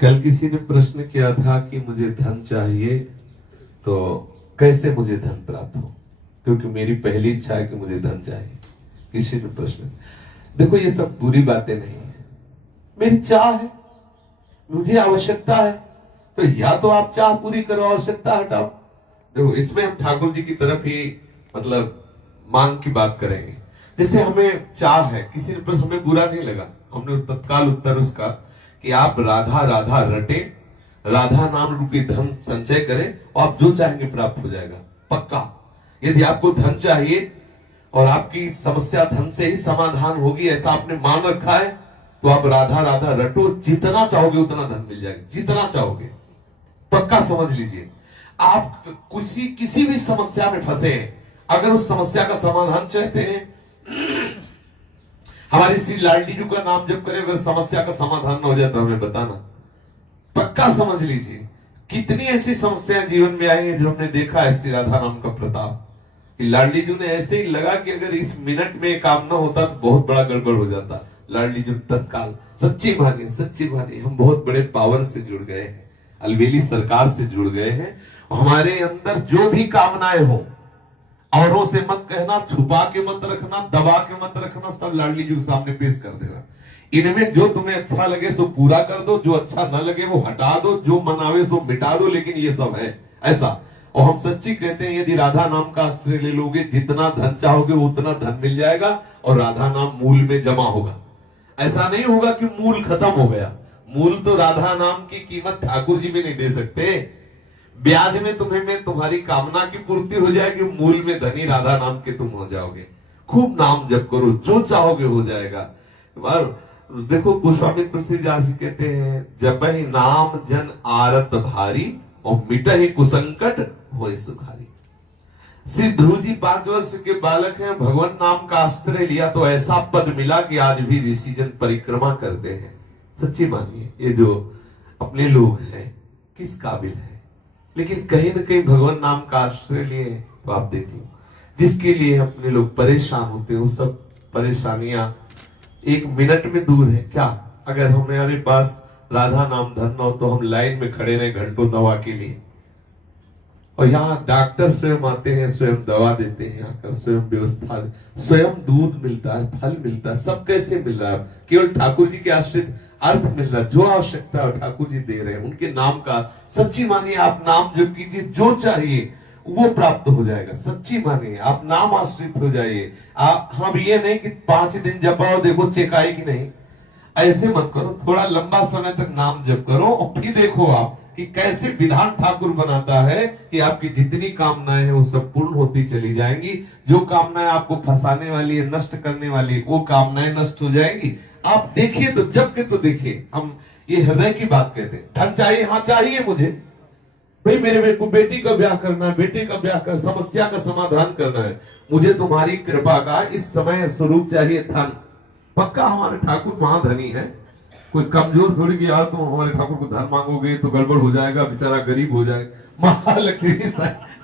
कल किसी ने प्रश्न किया था कि मुझे धन चाहिए तो कैसे मुझे धन प्राप्त हो, क्योंकि मेरी पहली इच्छा है कि मुझे धन चाहिए। किसी ने प्रश्न, देखो ये सब बुरी बातें नहीं है, मेरी चाह है, मुझे आवश्यकता है, तो या तो आप चाह पूरी करो, आवश्यकता हटाओ। देखो इसमें हम ठाकुर जी की तरफ ही मतलब मांग की बात करेंगे। जैसे हमें चाह है, किसी ने हमें बुरा नहीं लगा, हमने तत्काल उत्तर उसका कि आप राधा राधा रटे, राधा नाम रूपी धन संचय करें और आप जो चाहेंगे प्राप्त हो जाएगा पक्का। यदि आपको धन चाहिए और आपकी समस्या धन से ही समाधान होगी ऐसा आपने मान रखा है, तो आप राधा राधा रटो, जितना चाहोगे उतना धन मिल जाएगा, जितना चाहोगे पक्का समझ लीजिए। आप किसी भी समस्या में फंसे हैं, अगर उस समस्या का समाधान चाहते हैं, हमारी श्री लाडली जी का नाम जब करें, अगर समस्या का समाधान न हो जाए तो हमें बताना, पक्का समझ लीजिए। कितनी ऐसी समस्याएं जीवन में आई हैं जो हमने देखा है श्री राधा नाम का प्रताप, कि लाडली जी ने ऐसे ही लगा कि अगर इस मिनट में काम ना होता तो बहुत बड़ा गड़बड़ हो जाता। लाडली जी तत्काल, सच्ची मानिए हम बहुत बड़े पावर से जुड़ गए हैं, अलवेली सरकार से जुड़ गए हैं। हमारे अंदर जो भी कामनाएं हो, औरों से मत कहना, छुपा के मत रखना, दबा के मत रखना, सब लाडली जी के सामने पेश कर देना। इनमें जो तुम्हें अच्छा लगे सो पूरा कर दो, जो अच्छा न लगे वो हटा दो, जो मनावे सो मिटा दो, लेकिन ये सब है ऐसा। और हम सच्ची कहते हैं, यदि राधा नाम का आश्रय ले लोगे, जितना धन चाहोगे उतना धन मिल जाएगा और राधा नाम मूल में जमा होगा। ऐसा नहीं होगा कि मूल खत्म हो गया, मूल तो राधा नाम की कीमत ठाकुर जी भी नहीं दे सकते। ब्याज में तुम्हारी कामना की पूर्ति हो जाएगी, मूल में धनी राधा नाम के तुम हो जाओगे। खूब नाम जप करो, जो चाहोगे हो जाएगा। देखो गोस्वामी तुलसीदास जी कहते हैं, जब ही नाम जन आरत भारी और मिट ही कुसंकट हो सुखारी। श्री ध्रुव जी 5 वर्ष के बालक हैं, भगवान नाम का आश्रय लिया तो ऐसा पद मिला कि आज भी ऋषि जन परिक्रमा करते हैं। सच्ची मानिए, ये जो अपने लोग हैं किस काबिल है, लेकिन कहीं ना कहीं भगवान नाम का आश्रय लिए तो आप देख लो, जिसके लिए अपने लोग परेशान होते हैं वो सब परेशानियां एक मिनट में दूर है। क्या अगर हमारे पास राधा नाम धन न हो तो हम लाइन में खड़े रहे घंटों दवा के लिए, और यहाँ डॉक्टर स्वयं आते हैं, स्वयं दवा देते हैं, आकर स्वयं व्यवस्था, स्वयं दूध मिलता है, फल मिलता है, सब कैसे मिल रहा है? केवल ठाकुर जी के आश्रित अर्थ मिल रहा है, जो आवश्यकता है ठाकुर जी दे रहे हैं उनके नाम का। सच्ची मानिए, आप नाम जप कीजिए, जो चाहिए वो प्राप्त हो जाएगा। सच्ची मानिए, आप नाम आश्रित हो जाइए। आप हम ये नहीं कि 5 दिन जपाओ देखो चेक आई कि नहीं, ऐसे मत करो। थोड़ा लंबा समय तक नाम जप करो और फिर देखो आप कि कैसे विधान ठाकुर बनाता है कि आपकी जितनी कामनाएं हैं वो सब पूर्ण होती चली जाएंगी। जो कामनाएं आपको फंसाने वाली है, नष्ट करने वाली, वो कामनाएं नष्ट हो जाएंगी। आप देखिए तो, जब के तो देखिए। हम ये हृदय की बात कहते हैं, धन चाहिए, हाँ चाहिए मुझे भाई, मेरे को बेटी का ब्याह करना है, बेटे का ब्याह कर, समस्या का समाधान करना है, मुझे तुम्हारी कृपा का इस समय स्वरूप चाहिए धन। पक्का हमारे ठाकुर महाधनी है, कोई कमजोर थोड़ी कि यार तुम हमारे ठाकुर को धन मांगोगे तो गड़बड़ हो जाएगा, बेचारा गरीब हो जाएगा। महालक्ष्मी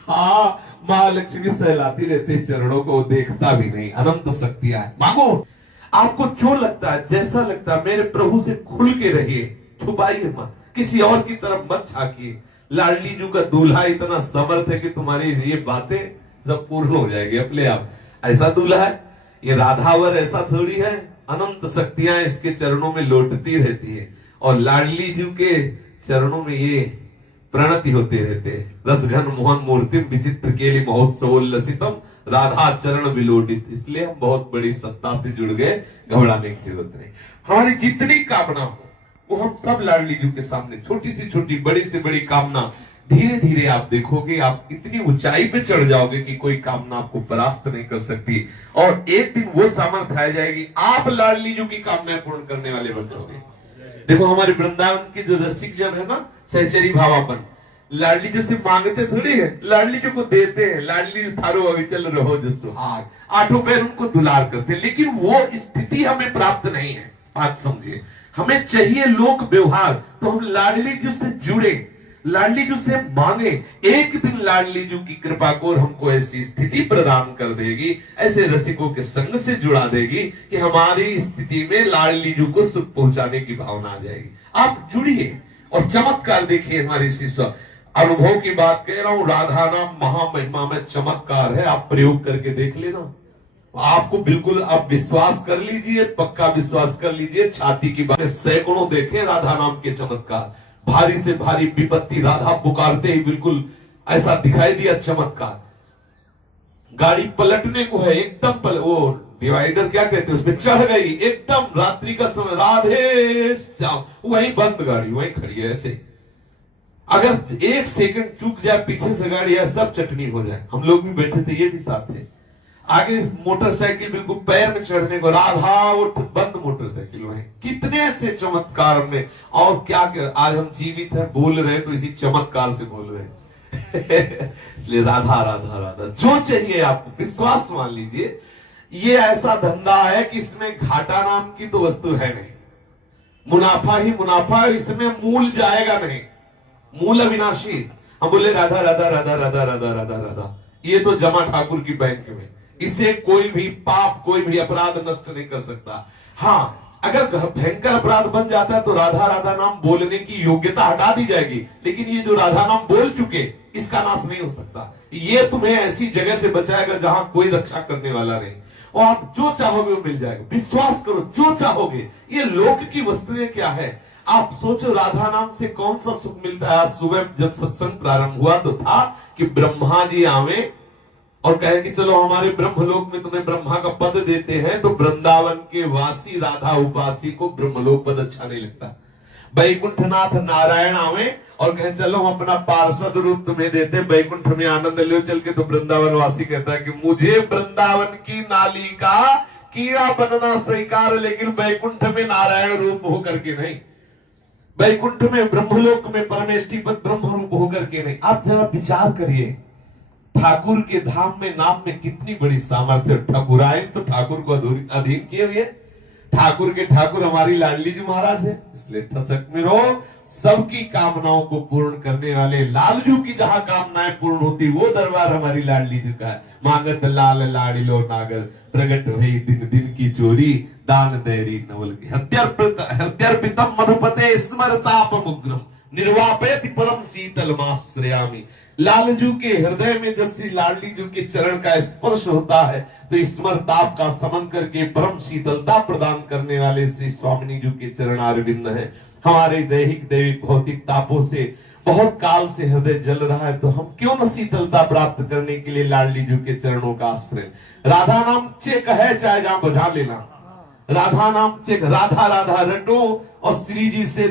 हाँ, महालक्ष्मी सहलाती रहती चरणों को, देखता भी नहीं, अनंत शक्तियां है। मांगो, आपको जो लगता है, जैसा लगता है, मेरे प्रभु से खुल के रहिए, छुपाइए मत, किसी और की तरफ मत झांकिए। लाडली जी का दूल्हा इतना समर्थ है कि तुम्हारी ये बातें सब पूर्ण हो जाएगी अपने आप। ऐसा दूल्हा है ये, राधावर ऐसा थोड़ी है, अनंत शक्तियां इसके चरणों में लौटती रहती है और लाडली जी के चरणों में ये प्रणति होते रहते हैं। रस घन मोहन मूर्ति विचित्र केली महोत्सवोल्लसितम राधा चरण विलोडित। इसलिए हम बहुत बड़ी सत्ता से जुड़ गए, घबराने की जरूरत नहीं। हमारी जितनी कामना हो वो हम सब लाडली जी के सामने, छोटी से छोटी, बड़ी से बड़ी कामना, धीरे धीरे आप देखोगे आप इतनी ऊंचाई पे चढ़ जाओगे कि कोई कामना आपको परास्त नहीं कर सकती। और एक दिन वो सामर्थ्य आ जाएगी, आप लाडली जी की कामनाएं पूर्ण करने वाले बन जाओगे। देखो हमारे वृंदावन के जो रसिक जन है ना, सहचरी भावापन, लाडली जी से मांगते थोड़ी है, लाडली जी को देते हैं। लाडली जी थारो अविचल रहो जो सुहाग, आठों पैर उनको दुलार करते, लेकिन वो स्थिति हमें प्राप्त नहीं है। बात समझिए, हमें चाहिए लोक व्यवहार, तो हम लाडली जी से जुड़े, लाडली जी से मांगे। एक दिन लाडली जी की कृपा को हमको ऐसी स्थिति प्रदान कर देगी, ऐसे रसिकों के संग से जुड़ा देगी कि हमारी स्थिति में लाडली जी को सुख पहुंचाने की भावना आ जाएगी। आप जुड़िए, और चमत्कार देखिए हमारे शिष्य, अनुभव की बात कह रहा हूं, राधा नाम महामहिमा में चमत्कार है। आप प्रयोग करके देख लेना, आपको बिल्कुल आप विश्वास कर लीजिए, पक्का विश्वास कर लीजिए, छाती की बात। सैकड़ों देखे राधा नाम के चमत्कार, भारी से भारी विपत्ति राधा पुकारते ही बिल्कुल ऐसा दिखाई दिया चमत्कार। गाड़ी पलटने को है, एकदम वो डिवाइडर क्या कहते हैं उसमें चढ़ गई, एकदम रात्रि का समय, राधे श्याम, वहीं बंद गाड़ी वहीं खड़ी है। ऐसे अगर एक सेकंड चूक जाए पीछे से गाड़ी है, सब चटनी हो जाए। हम लोग भी बैठे थे, ये भी साथ थे। आगे मोटरसाइकिल बिल्कुल पैर में चढ़ने को, राधा उठ, बंद मोटरसाइकिल वहीं। कितने ऐसे चमत्कार हमने, और क्या आज हम जीवित हैं, बोल रहे तो इसी चमत्कार से बोल रहे हैं। इसलिए राधा राधा राधा, जो चाहिए आपको विश्वास मान लीजिए। ये ऐसा धंधा है कि इसमें घाटा नाम की तो वस्तु है नहीं, मुनाफा ही मुनाफा, इसमें मूल जाएगा नहीं, मूल अविनाशी। हम बोले राधा राधा राधा राधा राधा राधा राधा, ये तो जमा ठाकुर की बैंक में, इसे कोई भी पाप, कोई भी अपराध नष्ट नहीं कर सकता। हाँ, अगर भयंकर अपराध बन जाता है तो राधा राधा नाम बोलने की योग्यता हटा दी जाएगी, लेकिन ये जो राधा नाम बोल चुके, इसका नाश नहीं हो सकता। ये तुम्हें ऐसी जगह से बचाएगा जहां कोई रक्षा करने वाला नहीं, और आप जो चाहोगे वो मिल जाएगा। विश्वास करो, जो चाहोगे। ये लोक की वस्तुएं क्या है, आप सोचो राधा नाम से कौन सा सुख मिलता है। आज सुबह जब सत्संग प्रारंभ हुआ तो था कि ब्रह्मा जी आवे और कहे कि चलो हमारे ब्रह्मलोक में तुम्हें ब्रह्मा का पद देते हैं, तो वृंदावन के वासी राधा उपासी को ब्रह्मलोक पद अच्छा नहीं लगता। वैकुंठनाथ नारायण आवे और कहे चलो हम अपना पार्षद रूप तुम्हें देते, वैकुंठ में आनंद ले चल के, तो वृंदावन वासी कहता है कि मुझे वृंदावन की नाली का कीड़ा बनना स्वीकार, लेकिन वैकुंठ में नारायण रूप होकर के नहीं, वैकुंठ में ब्रह्मलोक में परमेष्टि पद ब्रह्म रूप होकर के नहीं। आप जरा विचार करिए, ठाकुर के धाम में नाम में कितनी बड़ी सामर्थ्य। ठाकुरायन तो ठाकुर को अधीन किए हुए, ठाकुर के ठाकुर हमारी लाडली जी महाराज है। इसलिए ठसक में रहो, सबकी कामनाओं को पूर्ण करने वाले लालजू की जहां कामनाएं पूर्ण होती, वो दरबार हमारी लाडली जी का है। मांगत लाल लाडिलो नागर, प्रगट भई दिन दिन की चोरी, दान दैरी नवल की हृदयर्पितम मधुपते स्मरतापमुग्रम, निर्वापेति परम शीतल माश्रयामि। लालजू के हृदय में जब श्री लाडली जू के चरण का स्पर्श होता है तो स्मरताप का समन करके परम शीतलता प्रदान करने वाले श्री स्वामिनी जू के चरण अरविंद है। हमारे दैहिक दैविक भौतिक तापों से बहुत काल से हृदय जल रहा है, तो हम क्यों न शीतलता प्राप्त करने के लिए लाडली जू के चरणों का आश्रय। राधा नाम चेक है, चाहे जहां बुझा लेना, राधा नाम चेक, राधा राधा रटो और श्री जी से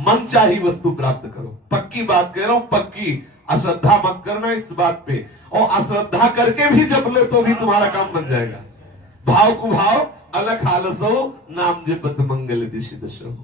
मन चाही वस्तु प्राप्त करो। पक्की बात कह रहा हूं, पक्की, अश्रद्धा मत करना इस बात पे, और अश्रद्धा करके भी जप ले तो भी तुम्हारा काम बन जाएगा। भाव कुभाव अलग हालस हो, नाम जपत मंगल दिशि दशो।